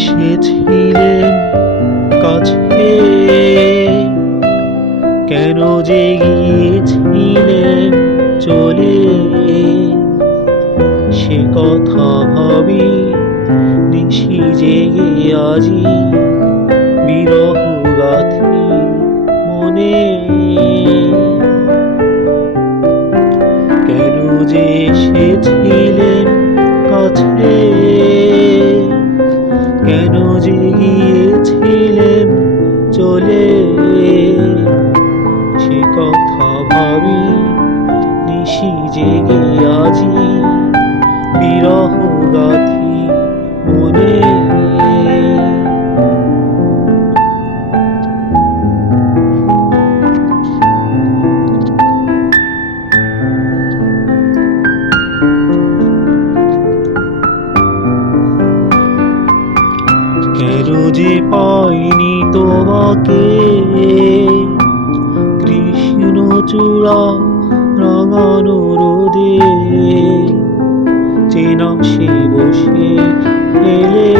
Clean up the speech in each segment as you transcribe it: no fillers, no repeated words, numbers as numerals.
এসেছিলেন কাছে, কেন যে গিয়েছিলেন চলে, সে কথা ভাবি নিশি জেগে আজি, বিরহ গাথি মনে। কেন যে এসেছিলেন কাছে, কেন যে গিয়েছিলেন চলে, সে কথা ভাবি নিশি জেগে আজি, বিরহ গাথি মনে। কেন যে পাইনি তোমাকে, কৃষ্ণচূড়া রাঙানো রোদে, চেনা সে বসে এলে,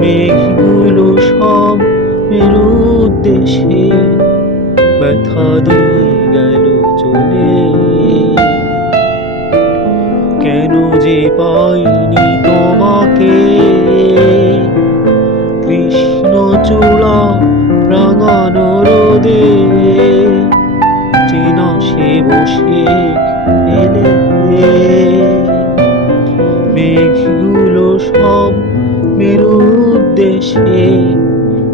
মেঘগুলো সব মেরু উদ্দেশে ব্যথা দিয়ে গেল চলে। কেন যে পাইনি তোমাকে, কৃষ্ণচূড়া রাঙানো রোদে, চেনা সে বসে এলে, মেঘগুলো সব মেরু উদ্দেশে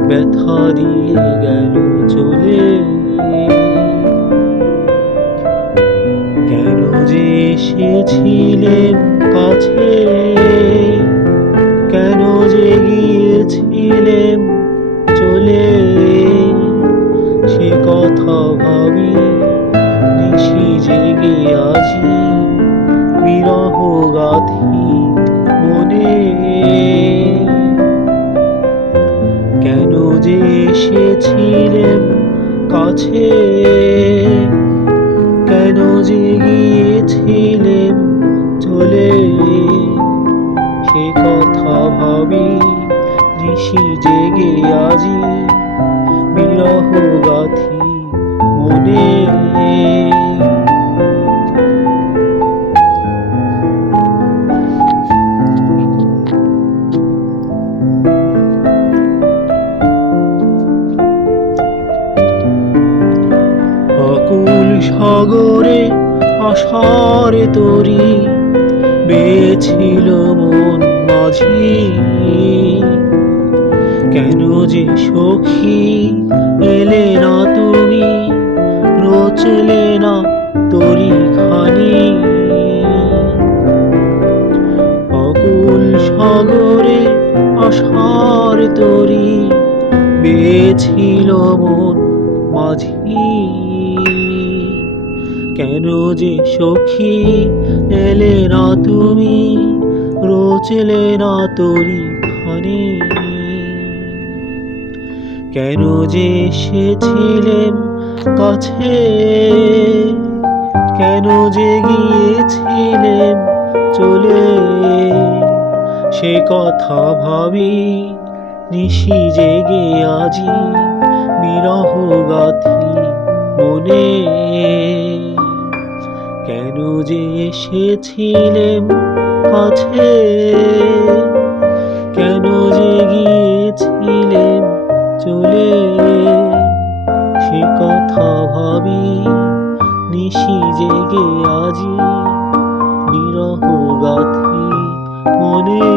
ব্যথা দিয়ে গেল চলে। কেন যে এসেছিলেন কাছে, কেন যে গিয়েছিলেন চলে, সে কথা ভাবি নিশি জেগে আজি, বিরহ গাথি মনে। কেন যে এসেছিলেন কাছে, কেন যে গিয়েছিলেন চলে, সে কথা ভাবি নিশি জেগে আজি, বিরহ গাথি মনে। আকুল সাগরে আশার তরি বেছিল মন মাঝি, কেন যে সখী এলে না তুমি, রচলে না তরি খানি। আকুল সাগরে আশার তরি বেছিল মন মাঝি, কেন যে সখী এলে না তুমি, রচলে না তরি খানি। কেন যে এসেছিলেন কাছে, কেন যে গিয়েছিলেন চলে, সে কথা ভাবি নিশি জেগে আজি, বিরহ গাথি মনে। কেন যে এসেছিলেন কাছে, কেন যে গিয়েছিলেন চলে, সে কথা ভাবি নিশি জেগে আজি, বিরহ গাথি মনে।